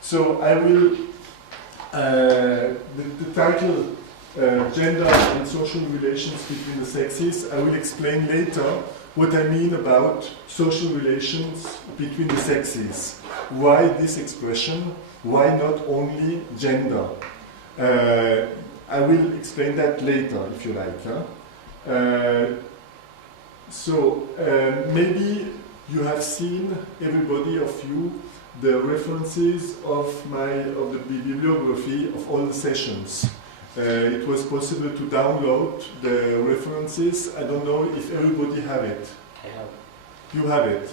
So I will, the title, Gender and Social Relations Between the Sexes, I will explain later what I mean about social relations between the sexes. Why this expression? Why not only gender? I will explain that later, if you like. Maybe you have seen, everybody of you, the references of the bibliography of all the sessions. It was possible to download the references. I don't know if everybody have it. I have. You have it.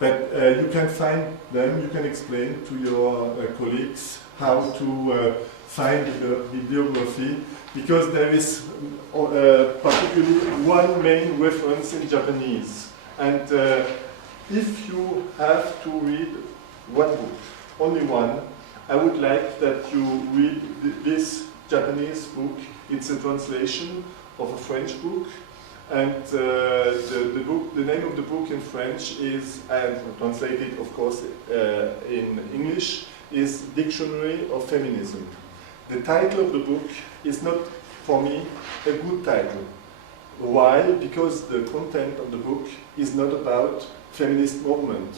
But you can find them, you can explain to your colleagues how to find the bibliography, because there is particularly one main reference in Japanese. And if you have to read one book, only one, I would like that you read this Japanese book. It's a translation of a French book, and the name of the book in French is, and translated of course in English, is Dictionary of Feminism. The title of the book is not, for me, a good title. Why? Because the content of the book is not about feminist movement.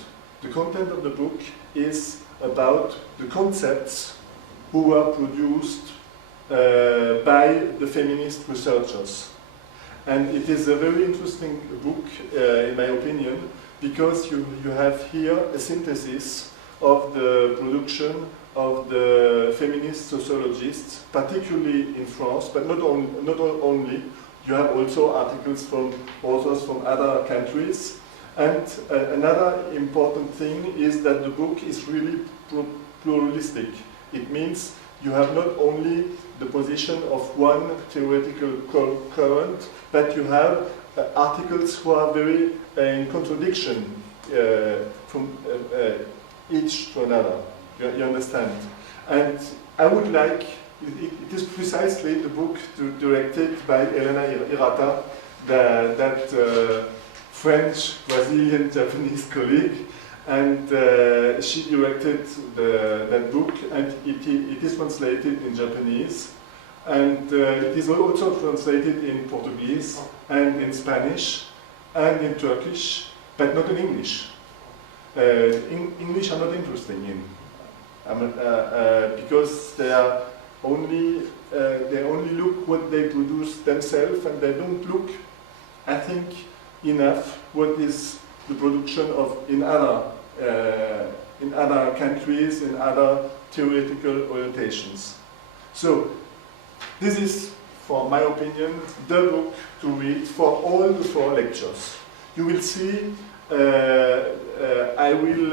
The content of the book is about the concepts who were produced by the feminist researchers. And it is a very interesting book, in my opinion, because you have here a synthesis of the production of the feminist sociologists, particularly in France, but not only. You have also articles from authors from other countries. And another important thing is that the book is really pluralistic. It means you have not only the position of one theoretical current, but you have articles who are very in contradiction from each to another. You understand? And I would like, it is precisely the book directed by Elena Hirata, that French, Brazilian, Japanese colleague, and she directed that book, and it is translated in Japanese, and it is also translated in Portuguese, and in Spanish, and in Turkish, but not in English. English are not interesting in, because they only look what they produce themselves, and they don't look, I think, enough what is the production of in other countries, in other theoretical orientations. So this is, for my opinion, the book to read for all the 4 lectures. You will see I will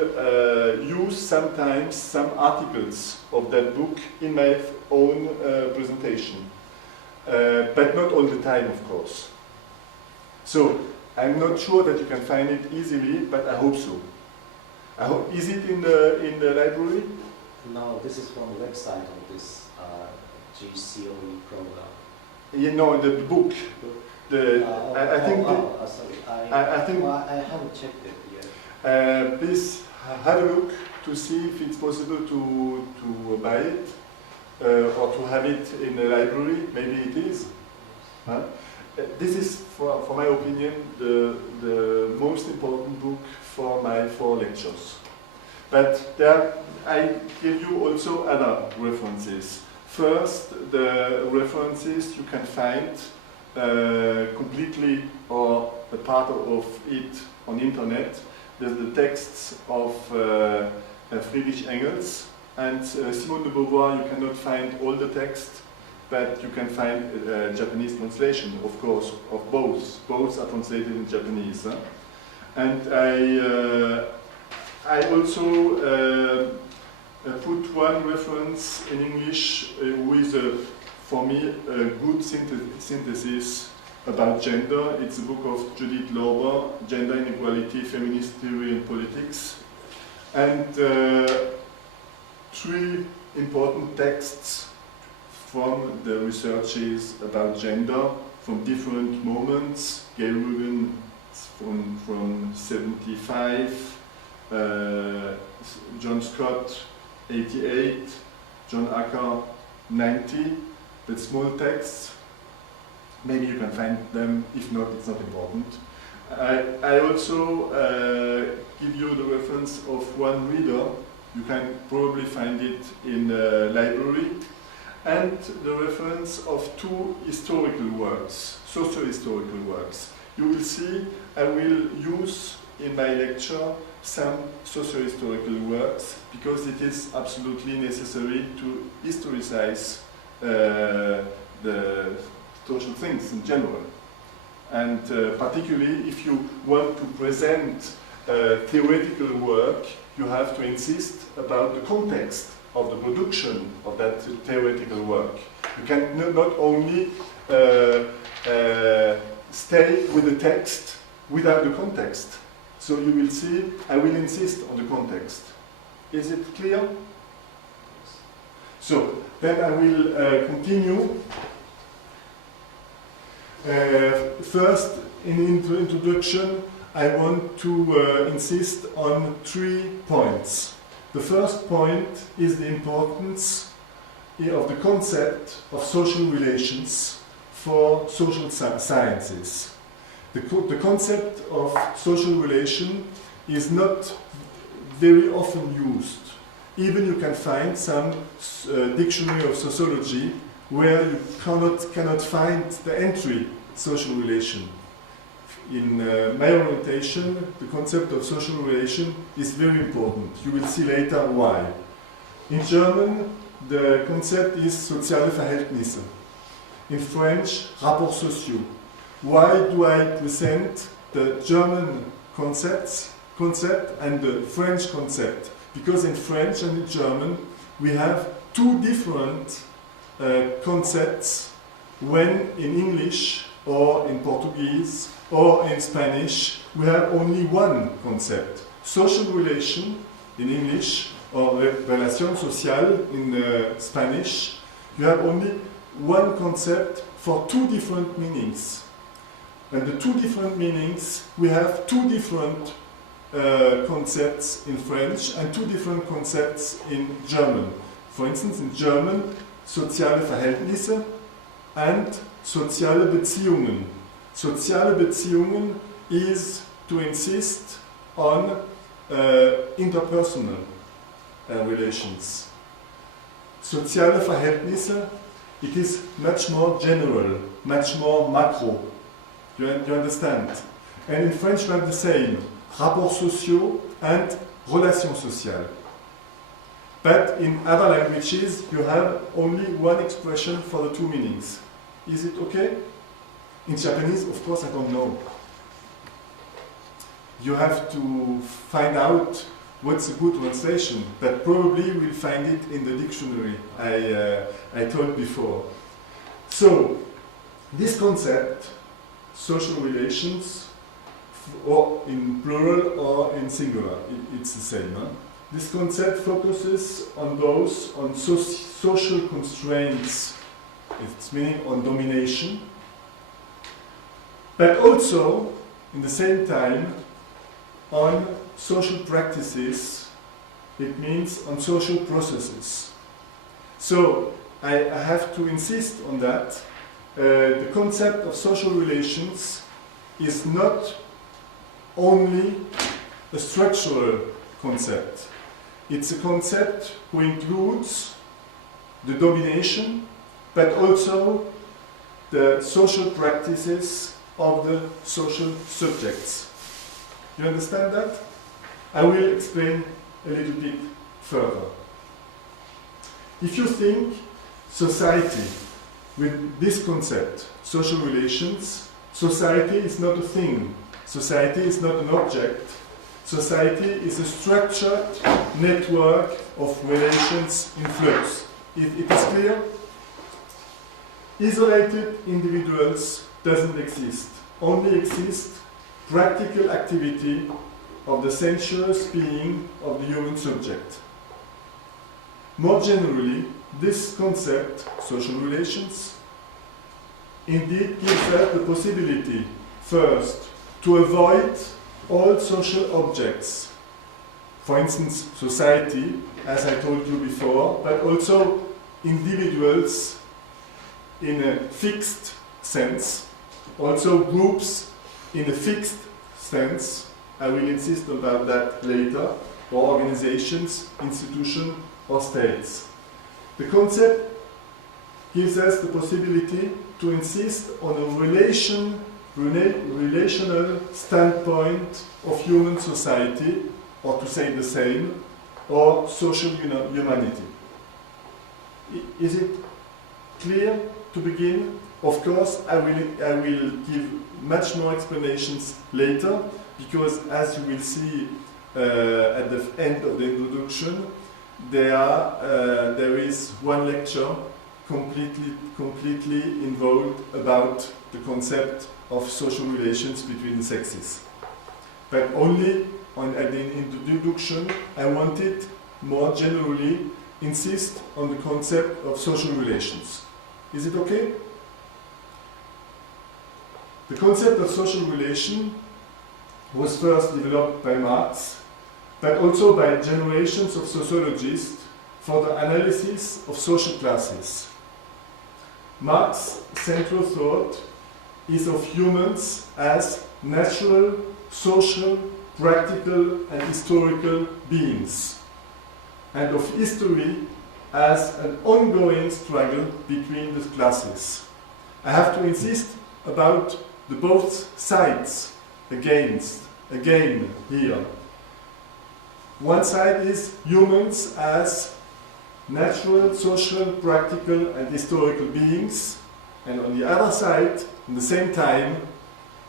use sometimes some articles of that book in my own presentation, but not all the time, of course. So I'm not sure that you can find it easily, but I hope so. Is it in the library? No, this is from the website of this GCOE program. You know, the book. I think. Sorry. I think. Well, I haven't checked it yet. Please have a look to see if it's possible to buy it or to have it in the library. Maybe it is. Huh? This is, for my opinion, the most important book for my 4 lectures. But there, I give you also other references. First, the references you can find completely or a part of it on internet. There's the texts of Friedrich Engels and Simone de Beauvoir. You cannot find all the text, but you can find Japanese translation, of course, of both. Both are translated in Japanese. Huh? And I also put one reference in English with, for me, a good synthesis about gender. It's a book of Judith Lorber, Gender Inequality, Feminist Theory and Politics. And 3 important texts from the researches about gender from different moments. Gail Rubin from 75, John Scott 88, John Acker 90, the small texts. Maybe you can find them, if not, it's not important. I also give you the reference of one reader. You can probably find it in the library. And the reference of two historical works, socio-historical works. You will see I will use in my lecture some socio-historical works because it is absolutely necessary to historicize the social things in general. And particularly if you want to present theoretical work, you have to insist about the context of the production of that theoretical work. You can not only stay with the text without the context. So you will see, I will insist on the context. Is it clear? So, then I will continue. First, in the introduction, I want to insist on 3 points. The first point is the importance of the concept of social relations for social sciences. The concept of social relation is not very often used. Even you can find some dictionary of sociology where you cannot find the entry social relation. In my orientation, the concept of social relation is very important. You will see later why. In German, the concept is soziale Verhältnisse. In French, rapports sociaux. Why do I present the German concept and the French concept? Because in French and in German, we have 2 different concepts when in English or in Portuguese or in Spanish, we have only one concept. Social relation in English or relación social in Spanish, you have only one concept for 2 different meanings. And the 2 different meanings, we have 2 different concepts in French and 2 different concepts in German. For instance, in German, soziale Verhältnisse and soziale Beziehungen. Soziale Beziehungen is to insist on interpersonal relations. Soziale Verhältnisse, it is much more general, much more macro. You understand? And in French, we have the same, rapports sociaux and relations sociales. But in other languages, you have only one expression for the 2 meanings. Is it okay? In Japanese, of course, I don't know. You have to find out what's a good translation, but probably we'll find it in the dictionary I told before. So, this concept, social relations, or in plural or in singular, it's the same. Huh? This concept focuses on both on social constraints, it's meaning on domination, but also, in the same time, on social practices, it means on social processes. So, I have to insist on that. The concept of social relations is not only a structural concept. It's a concept who includes the domination, but also the social practices of the social subjects. You understand that? I will explain a little bit further. If you think society with this concept, social relations, society is not a thing. Society is not an object. Society is a structured network of relations in flux. It is clear? Isolated individuals doesn't exist. Only exists practical activity of the sensuous being of the human subject. More generally, this concept, social relations, indeed gives us the possibility, first, to avoid all social objects. for instance, society, as I told you before, but also individuals in a fixed sense, also groups in a fixed sense. I will insist about that later, or organizations, institutions, or states. The concept gives us the possibility to insist on a relational standpoint of human society, or to say the same, or social humanity. Is it clear to begin? Of course, I will give much more explanations later, because as you will see at the end of the introduction, there is one lecture completely involved about the concept of social relations between the sexes. But only at the introduction, I wanted more generally insist on the concept of social relations. Is it okay? The concept of social relation was first developed by Marx, but also by generations of sociologists for the analysis of social classes. Marx's central thought is of humans as natural, social, practical, and historical beings, and of history as an ongoing struggle between the classes. I have to insist about the both sides again here. One side is humans as natural, social, practical, and historical beings, and on the other side, at the same time,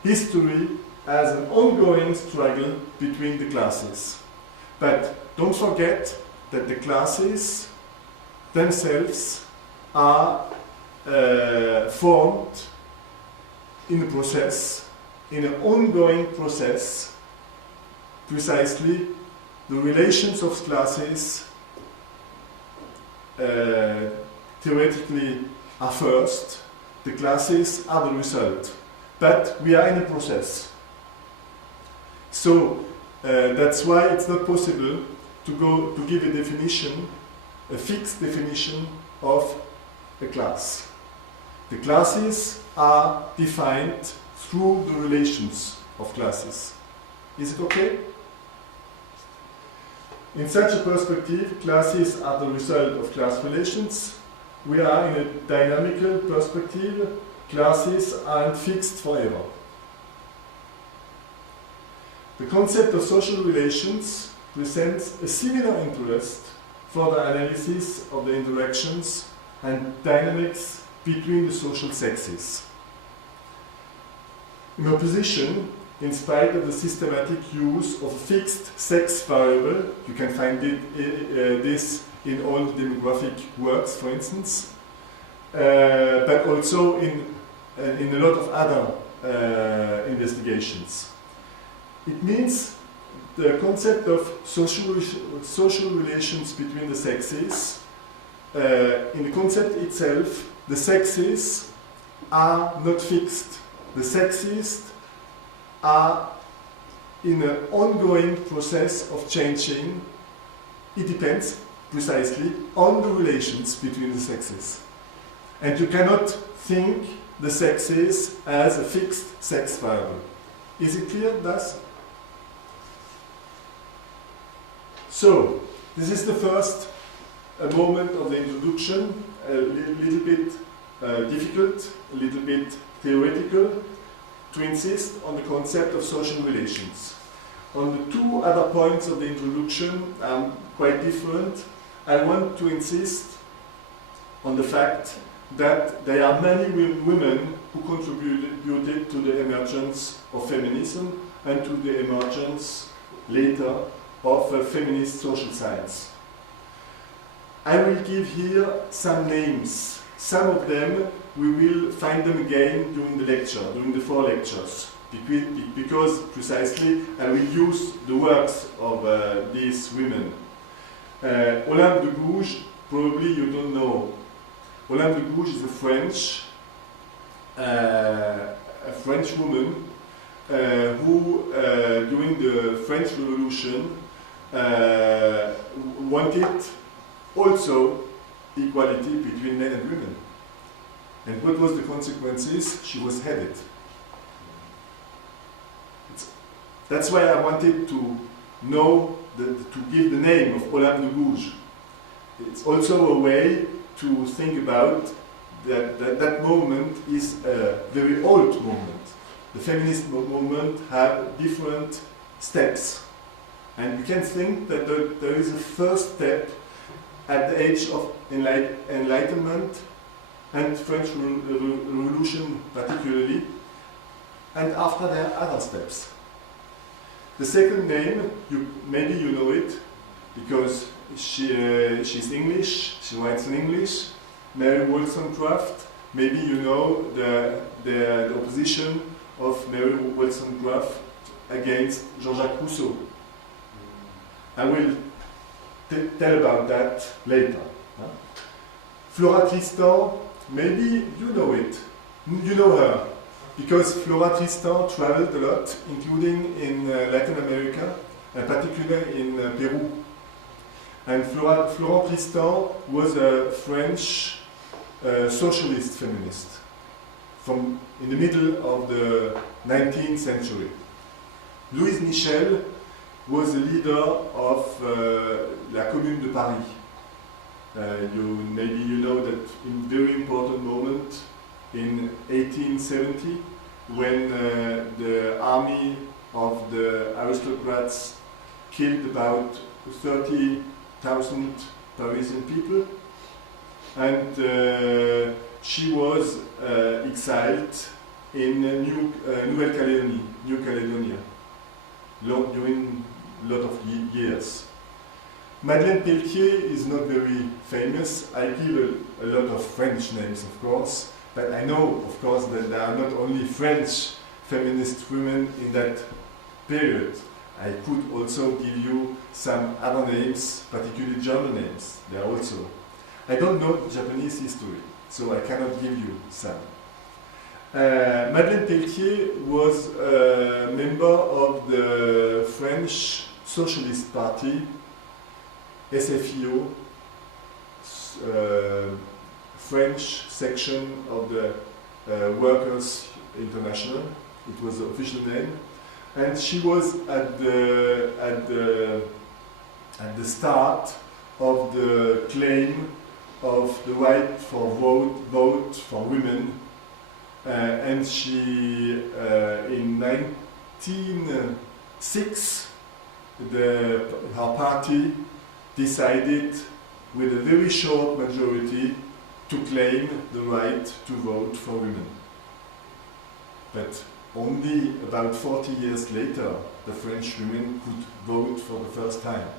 history as an ongoing struggle between the classes. But don't forget that the classes themselves are formed in a process, in an ongoing process. Precisely, the relations of classes theoretically are first, the classes are the result. But we are in a process. So that's why it's not possible to give a definition, a fixed definition of a class. The classes are defined through the relations of classes. Is it okay? In such a perspective, classes are the result of class relations. We are in a dynamical perspective. Classes aren't fixed forever. The concept of social relations presents a similar interest for the analysis of the interactions and dynamics between the social sexes. In opposition, in spite of the systematic use of a fixed sex variable, you can find this in all demographic works, for instance, but also in a lot of other investigations. It means the concept of social relations between the sexes. In the concept itself, the sexes are not fixed. The sexes are in an ongoing process of changing. It depends precisely on the relations between the sexes. And you cannot think the sexes as a fixed sex variable. Is it clear, thus? So, this is the first moment of the introduction, a little bit difficult, a little bit theoretical, to insist on the concept of social relations. On the two other points of the introduction, quite different. I want to insist on the fact that there are many women who contributed to the emergence of feminism and to the emergence later of feminist social science. I will give here some names. Some of them we will find them again during the lecture, during the 4 lectures, because precisely I will use the works of these women. Olympe de Gouges, probably you don't know. Olympe de Gouges is a French woman who, during the French Revolution, wanted also equality between men and women. And what was the consequences? She was headed. That's why I wanted to know, to give the name of Olympe de Gouges. It's also a way to think about that movement is a very old movement. The feminist movement had different steps. And we can think that there is a first step at the age of Enlightenment and French Revolution particularly, and after there are other steps. The second name, maybe you know it, because she's English, she writes in English, Mary Wollstonecraft. Maybe you know the opposition of Mary Wollstonecraft against Jean-Jacques Rousseau. I will tell about that later. Flora Tristan, maybe you know it, you know her, because Flora Tristan traveled a lot, including in Latin America, and particularly in Peru. And Flora Tristan was a French socialist feminist from in the middle of the 19th century. Louise Michel was the leader of La Commune de Paris. Maybe you know that in a very important moment in 1870, when the army of the aristocrats killed about 30,000 Parisian people, and she was exiled in New Caledonia during a lot of years. Madeleine Pelletier is not very famous. I give a lot of French names, of course, but I know, of course, that there are not only French feminist women in that period. I could also give you some other names, particularly German names. There are also. I don't know Japanese history, so I cannot give you some. Madeleine Pelletier was a member of the French Socialist Party, SFIO, French section of the Workers' International. It was the official name, and she was at the start of the claim of the right for vote for women, and she in 1906 her party decided with a very short majority to claim the right to vote for women. But only about 40 years later, the French women could vote for the first time.